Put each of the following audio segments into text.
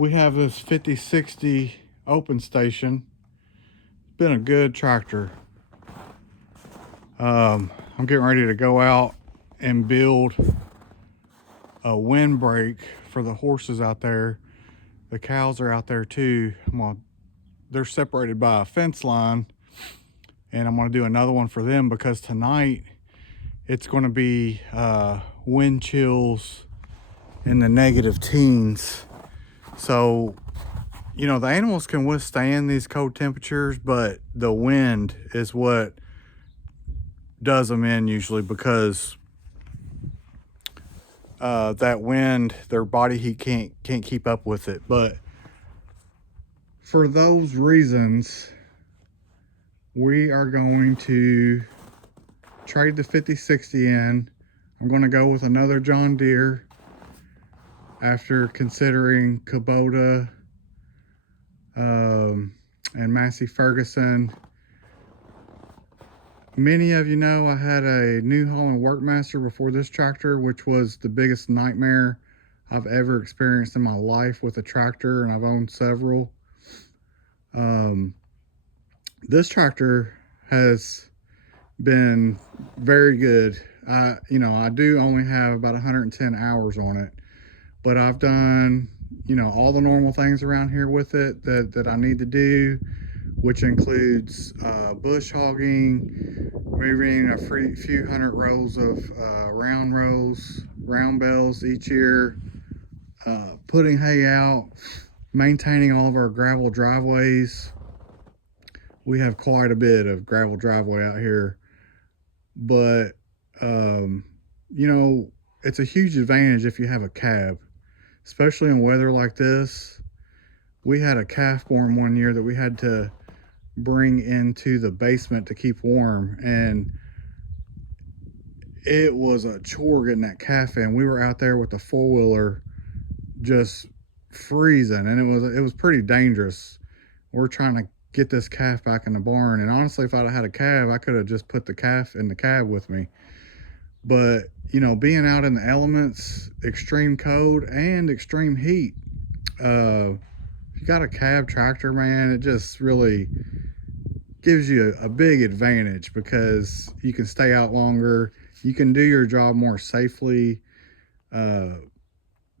we have this 5060 open station. It's been a good tractor. I'm getting ready to go out and build a windbreak for the horses out there. The cows are out there too. They're separated by a fence line, and I'm going to do another one for them because tonight it's going to be wind chills in the negative teens. So, you know, the animals can withstand these cold temperatures, but the wind is what does them in usually, because that wind, their body heat can't keep up with it. But for those reasons, we are going to trade the 5060 in. I'm going to go with another John Deere after considering Kubota and Massey Ferguson. Many of you know I had a New Holland Workmaster before this tractor, which was the biggest nightmare I've ever experienced in my life with a tractor, and I've owned several. This tractor has been very good. I do only have about 110 hours on it, but I've done, all the normal things around here with it that I need to do, which includes bush hogging, moving a few hundred rows of round bales each year, putting hay out, maintaining all of our gravel driveways. We have quite a bit of gravel driveway out here, but it's a huge advantage if you have a cab, especially in weather like this. We had a calf born one year that we had to bring into the basement to keep warm, and it was a chore getting that calf in. We were out there with the four-wheeler just freezing, and it was pretty dangerous. We're trying to get this calf back in the barn, and honestly, if I'd have had a cab, I could have just put the calf in the cab with me. But being out in the elements, extreme cold and extreme heat, if you got a cab tractor, man, it just really gives you a big advantage because you can stay out longer, you can do your job more safely.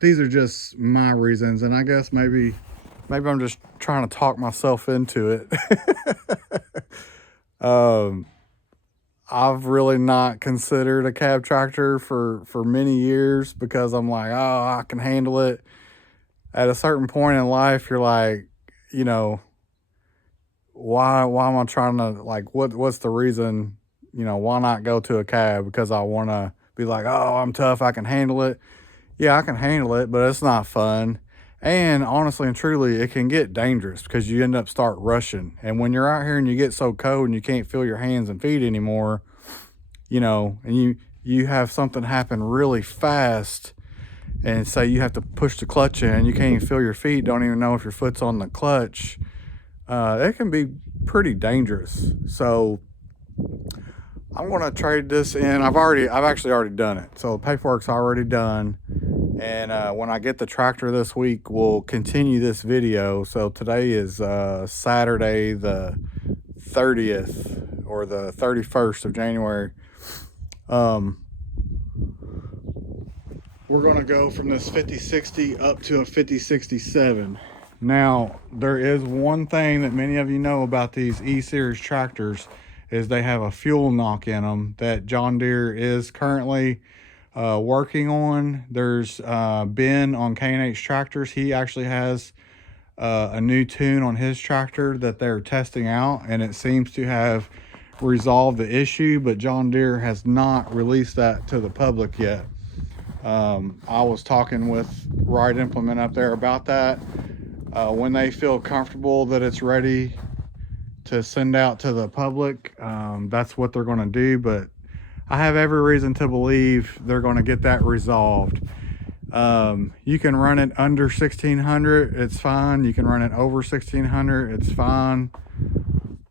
These are just my reasons, and I guess maybe I'm just trying to talk myself into it. I've really not considered a cab tractor for many years because I'm like, oh, I can handle it. At a certain point in life, you're like, why am I trying to, like, what's the reason, why not go to a cab? Because I want to be like, oh, I'm tough, I can handle it. Yeah, I can handle it, but it's not fun. And honestly and truly, it can get dangerous because you end up start rushing. And when you're out here and you get so cold and you can't feel your hands and feet anymore, and you have something happen really fast, and say you have to push the clutch in, you can't even feel your feet, don't even know if your foot's on the clutch, it can be pretty dangerous. So I'm going to trade this in. I've actually already done it. So the paperwork's already done. And when I get the tractor this week, we'll continue this video. So today is Saturday the 30th or the 31st of January. We're going to go from this 5060 up to a 5067. Now, there is one thing that many of you know about these E-Series tractors is they have a fuel knock in them that John Deere is currently working on. There's Ben on K&H Tractors. He actually has a new tune on his tractor that they're testing out, and it seems to have resolved the issue, but John Deere has not released that to the public yet. I was talking with Right Implement up there about that. When they feel comfortable that it's ready to send out to the public, that's what they're going to do. But I have every reason to believe they're going to get that resolved. You can run it under 1600, it's fine. You can run it over 1600, it's fine.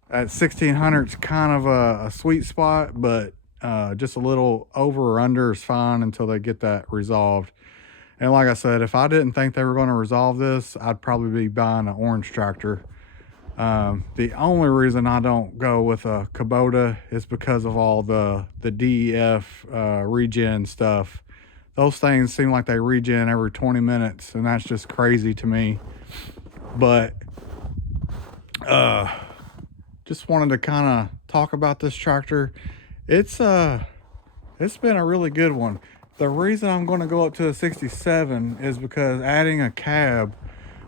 At 1600, it's kind of a sweet spot, but just a little over or under is fine until they get that resolved. And like I said, if I didn't think they were going to resolve this, I'd probably be buying an orange tractor. The only reason I don't go with a Kubota is because of all the DEF regen stuff. Those things seem like they regen every 20 minutes, and that's just crazy to me. But just wanted to kind of talk about this tractor. It's been a really good one. The reason I'm going to go up to a 67 is because adding a cab,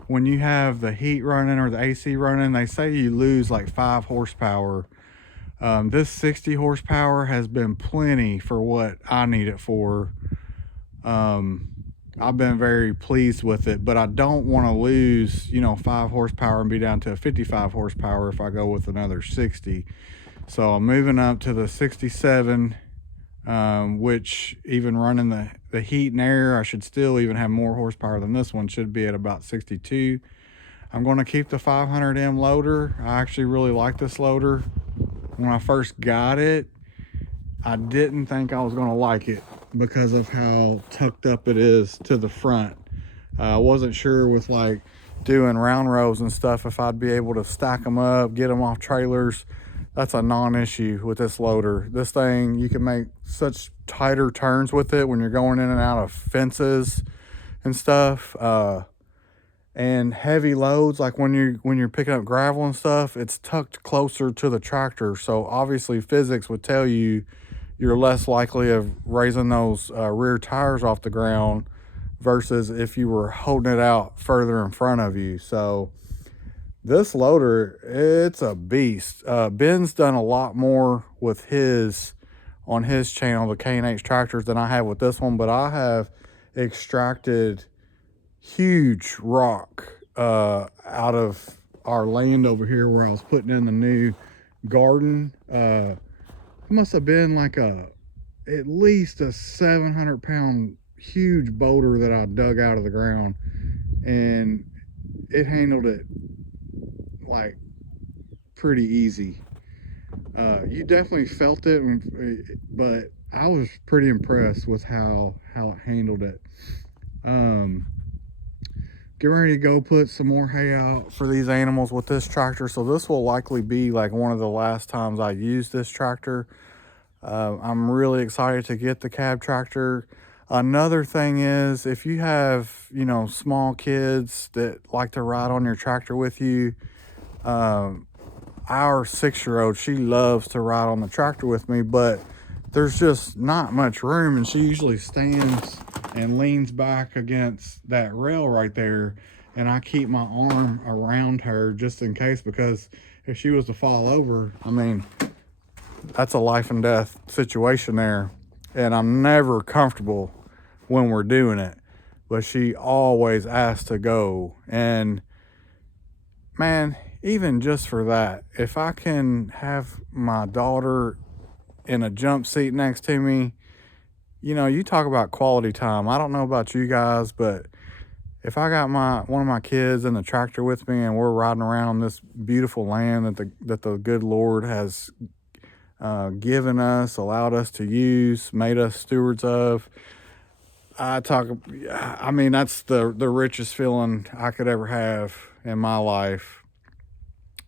when you have the heat running or the AC running, they say you lose like 5 horsepower. This 60 horsepower has been plenty for what I need it for. I've been very pleased with it, but I don't want to lose, 5 horsepower and be down to a 55 horsepower if I go with another 60. So I'm moving up to the 67, which even running the heat and air, I should still even have more horsepower than this one. Should be at about 62. I'm going to keep the 500M loader. I actually really like this loader. When I first got it, I didn't think I was going to like it because of how tucked up it is to the front. I wasn't sure with like doing round rows and stuff if I'd be able to stack them up, get them off trailers. That's a non-issue with this loader. This thing, you can make such tighter turns with it when you're going in and out of fences and stuff. And heavy loads, like when you're picking up gravel and stuff, it's tucked closer to the tractor. So obviously physics would tell you you're less likely of raising those rear tires off the ground versus if you were holding it out further in front of you. So this loader, it's a beast. Ben's done a lot more with on his channel, the K&H tractors, than I have with this one, but I have extracted huge rock out of our land over here where I was putting in the new garden. It must have been like at least a 700-pound huge boulder that I dug out of the ground, and it handled it like pretty easy. You definitely felt it, but I was pretty impressed with how it handled it. Getting ready to go put some more hay out for these animals with this tractor. So this will likely be like one of the last times I use this tractor. I'm really excited to get the cab tractor. Another thing is, if you have, small kids that like to ride on your tractor with you, our 6-year-old, she loves to ride on the tractor with me, but there's just not much room, and she usually stands and leans back against that rail right there, and I keep my arm around her just in case, because if she was to fall over, I mean, that's a life and death situation there, and I'm never comfortable when we're doing it, but she always asks to go. And man, even just for that, if I can have my daughter in a jump seat next to me, you talk about quality time. I don't know about you guys, but if I got one of my kids in the tractor with me and we're riding around this beautiful land that the good Lord has given us, allowed us to use, made us stewards of, I mean, that's the richest feeling I could ever have in my life.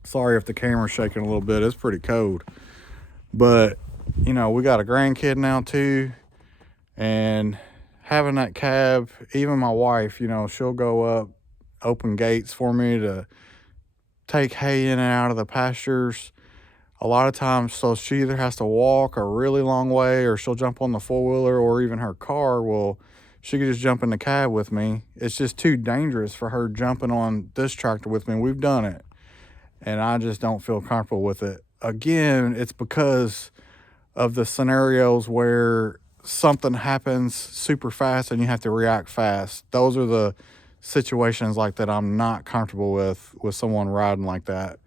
Sorry if the camera's shaking a little bit. It's pretty cold. But, we got a grandkid now too. And having that cab, even my wife, she'll go up, open gates for me to take hay in and out of the pastures. A lot of times, so she either has to walk a really long way, or she'll jump on the four-wheeler, or even her car. Well, she could just jump in the cab with me. It's just too dangerous for her jumping on this tractor with me. We've done it, and I just don't feel comfortable with it. Again, it's because of the scenarios where something happens super fast and you have to react fast. Those are the situations like that I'm not comfortable with someone riding like that.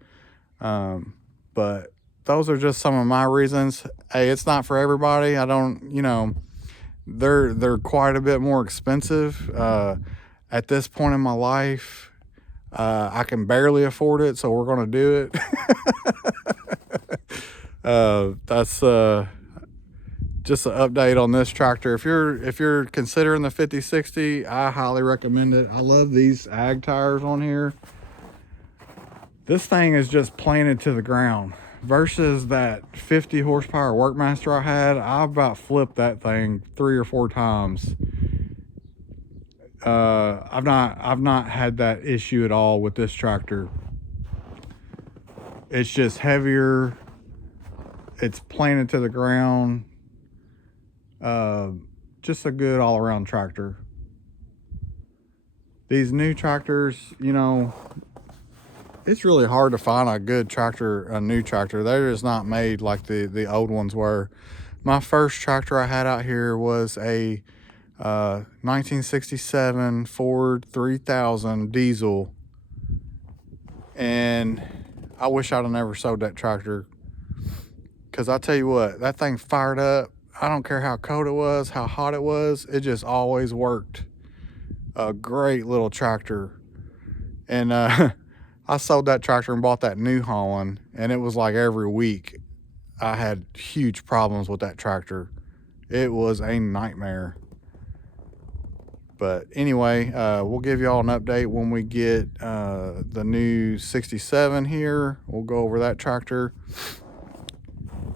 But those are just some of my reasons. Hey, it's not for everybody. I don't, they're quite a bit more expensive. At this point in my life, I can barely afford it, so we're going to do it. just an update on this tractor. If you're considering the 5060, I highly recommend it. I love these ag tires on here. This thing is just planted to the ground versus that 50 horsepower Workmaster I had. I about flipped that thing 3 or 4 times. I've not had that issue at all with this tractor. It's just heavier. It's planted to the ground. Just a good all-around tractor. These new tractors, you know, it's really hard to find a good tractor, a new tractor. They're just not made like the old ones were. My first tractor I had out here was a 1967 Ford 3000 diesel, and I wish I'd have never sold that tractor, because I tell you what, that thing fired up. I don't care how cold it was, how hot it was, it just always worked. A great little tractor. And I sold that tractor and bought that New Holland, and it was like every week I had huge problems with that tractor. It was a nightmare. But anyway, we'll give y'all an update when we get the new 67 here. We'll go over that tractor.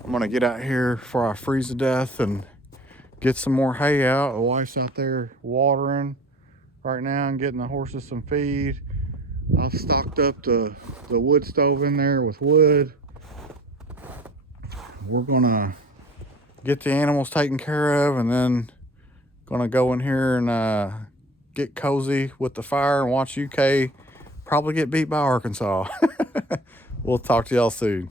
I'm gonna get out here before I freeze to death and get some more hay out. The wife's out there watering right now and getting the horses some feed. I've stocked up the wood stove in there with wood. We're gonna get the animals taken care of, and then gonna go in here and get cozy with the fire and watch UK probably get beat by Arkansas. We'll talk to y'all soon.